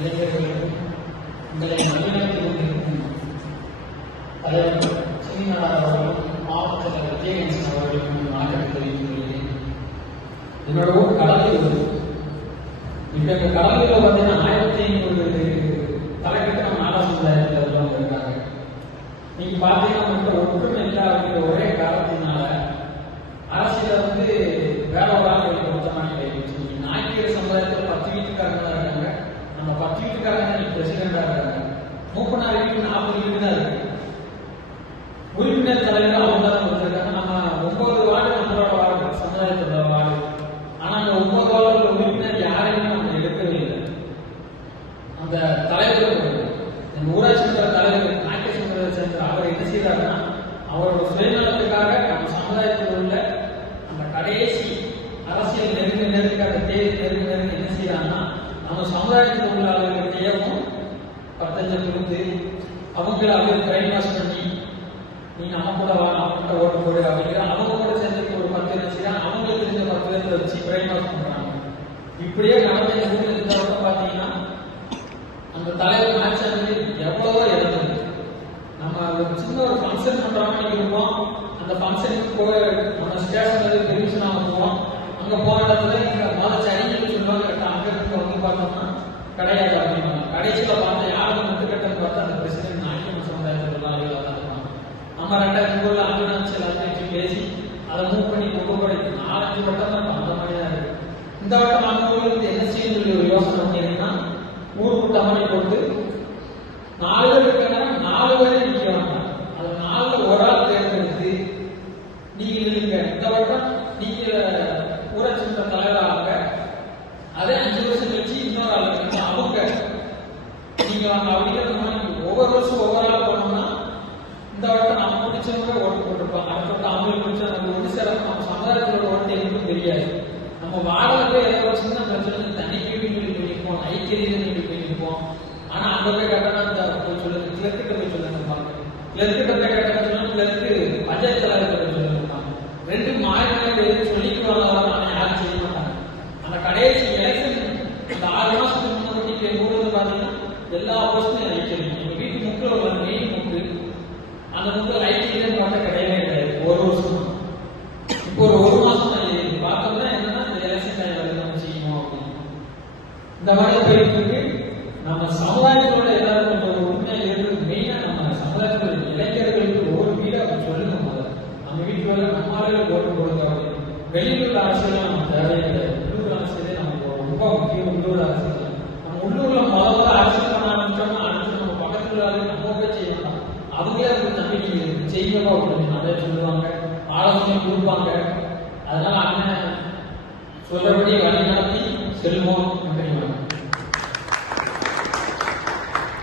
இளைஞர்களுக்கும் உங்களை வழிநடத்தி கொண்டிருக்கும் தலைவர் சீனார் அவர்களும் மாவட்ட தலைவர் விஜயகணேசன் அவர்களுக்கும் வணக்கம் தெரிவித்துக் கொள்கிறேன் என்னோட ஊர் கடலூர் இப்ப இந்த கடலூர்ல பார்த்தீங்கன்னா ஆயிரத்தி ஐநூறு தலைக்கட்டு நம்ம நாடா சமுதாயத்தில் உள்ளவங்க இருக்காங்க நீங்க பார்த்தீங்கன்னா மட்டும் ஒற்றுமை இல்லை அப்படிங்கிற ஒரே காரணத்தினால அரசியல வந்து வேற ஒரு ஆள் வெளியே கொடுத்த மாதிரி ஆயிடுச்சு நீங்க நாய்க்கர் சமுதாயத்தில் பத்து வீட்டுக்காரங்க தான் இருக்காங்க நம்ம பத்து வீட்டுக்காரங்க தான் பிரசிடண்டா இருக்காங்க மூப்பனார் வீட்டு நாற்பது வீடு தான் இருக்கு உறுப்பினர் தலைவர் அவங்க தான் கொடுத்துருக்காங்க நம்ம ஒன்பது வார்டு நம்மளோட வார்டு சமுதாயத்தோட வார்டு. ஆனா அந்த ஒன்பது வார்டுல உறுப்பினர் யாரையுமே நம்ம எடுக்கவே இல்லை. அந்த தலைவர் இந்த ஊராட்சி மன்ற தலைவர் நாட்டிய சமுதாயத்தை சேர்ந்த அவர் என்ன செய்யறாருன்னா அவரோட சுயநலத்துக்காக நம்ம சமுதாயத்தில் உள்ள அந்த கடைசி அரசியல் நெருங்க நெருங்க அந்த தேதி நெருங்க நெருங்க என்ன செய்யறாங்கன்னா நம்ம சமுதாயத்தில் உள்ள ஆளுகளுக்கு பத்தஞ்சு கொடுத்து அவங்கள அவர் பிரைன் வாஷ் பண்ணி நீ நம்ம கூட வா நம்ம ஓட்டு போடு அப்படிங்கிற அவங்க கூட சேர்ந்து ஒரு பத்து பேர் அவங்களுக்கு தெரிஞ்ச பத்து பேர்த்த வச்சு பிரைன் வாஷ் பண்றாங்க. இப்படியே நடந்த எங்க ஊர்ல இருந்தவங்க பாத்தீங்கன்னா அந்த தலைவர் ஆட்சியானது எவ்வளவோ இறந்தது. நம்ம ஒரு சின்ன ஒரு ஃபங்க்ஷன் பண்ற நினைக்கிறோம் அந்த ஃபங்க்ஷனுக்கு போய் நம்ம ஸ்டேஷன்ல பெர்மிஷன் வாங்குவோம் அங்க போன இடத்துல இங்க மத சரிங்கன்னு சொல்லுவாங்க கரெக்டா அங்க இருந்து வந்து பார்த்தோம்னா கிடையாது அப்படின்னா கடைசியில பார்த்தா யாரும் முட்டுக்கட்டன்னு பார்த்தா அந்த பிரசிடென்ட் நாயக்கன் சமுதாயத்தில் உள்ள ஆளுகளாக தான் இருப்பாங்க நம்ம ரெண்டாயிரத்தி ஊர்ல ஆம்புலன்ஸ் எல்லாத்தையும் பேசி அதை மூவ் பண்ணி கொண்டு போய் நாலஞ்சு வட்டம் தான் அந்த மாதிரி தான் இருக்கு இந்த வட்டம் நம்ம ஊர்ல இருந்து என்ன யோசனை வந்து என்னன்னா யோசனை பண்ணீங்கன்னா போட்டு நாலு பேர் இருக்காங்க நாலு பேரே நிற்கிறாங்க. அந்த அது ஒரு ஆள் தேர்ந்தெடுத்து நீங்க நில்லுங்க. இந்த வருடம் நீங்க ஊராட்சி மன்ற தலைவராக அதே அஞ்சு வருஷம் கழிச்சு இன்னொரு ஆள் இருக்காங்க அவங்க நீங்க வாங்க அப்படிங்கிற மாதிரி ஒவ்வொரு வருஷம் ஒவ்வொரு ஆள் போனோம்னா இந்த வட்டம் நம்ம முடிச்சவங்க ஓட்டு போட்டிருப்பாங்க. அடுத்த வட்டம் அவங்களுக்கு முடிச்சா நம்ம ஒன்று சேர நம்ம சமுதாயத்தோட ஓட்டு எதுவும் தெரியாது நம்ம வாடகை ஏதோ ஒரு சின்ன பிரச்சனை தனி மீட்டிங் சொல்லி பண்ணிருப்போம் ஐக்கியம் சொல்லி பண்ணிருப்போம் ஆனா அந்த போய் கட்டணம் இந்த போய் சொல்லுங்க. கிளர்க்கிட்ட போய் சொல்லுங்க கிளர்க்கிட்ட போய் கட்டணம் சொல்லுங்க கிளர்க்கு பஞ்சாயத்து தலைவர் போய் சொல்லுங்க ரெண்டு மாநிலங்கள் மாறி எதுவும் சொல்லிக்குவாங்க ஆனா யாரும் செய்ய மாட்டாங்க. அந்த கடைசி எலெக்ஷன் இந்த ஆறு மாசத்துக்கு முன்னாடி எங்க ஊர்ல பாத்தீங்கன்னா எல்லா போஸ்டும் ஐக்கியம் எங்க வீட்டு முக்கில் உள்ள மெயின் முக்கு அந்த முக்கில் ஐக்கியம் போட்ட கிடையவே கிடையாது ஒரு வருஷம் இப்போ ஒரு ஒரு மாசம் தான் இது. பார்த்தோம்னா என்னன்னா இந்த எலெக்ஷன் டைம்ல நம்ம செய்யணும் அப்படின்னு இந்த மாதிரி போயிட்டு இருக்கு நம்ம சமுதாயத்தோட எல்லாரும் நம்ம உண்மையா இருக்கிறது மெயினா நம்ம சமுதாயத்தோட இளைஞர்களுக்கு ஒரு வீடு அவங்க சொல்லுங்க முதல்ல. நம்ம வீட்டுல நம்ம ஆளுகளுக்கு ஓட்டு போடுங்க அப்படின்னு வெளியூர் அரசியல் நம்ம தேவையில்லை உள்ளூர் அரசியலே நமக்கு ரொம்ப முக்கியம். உள்ளூர் அரசியல். நம்ம உள்ளூர்ல முதல்ல அரசு பண்ண ஆரம்பிச்சோம்னா அடுத்து நம்ம பக்கத்துல ஆளு நம்ம போய் செய்ய மாட்டோம் அவங்களே அதுக்கு நம்பிக்கை நீங்க செய்யணும் அப்படின்னு நிறைய சொல்லுவாங்க. ஆலோசனை கொடுப்பாங்க. அதனால அண்ணன் சொல்லபடி வழி நடத்தி செல்வோம்.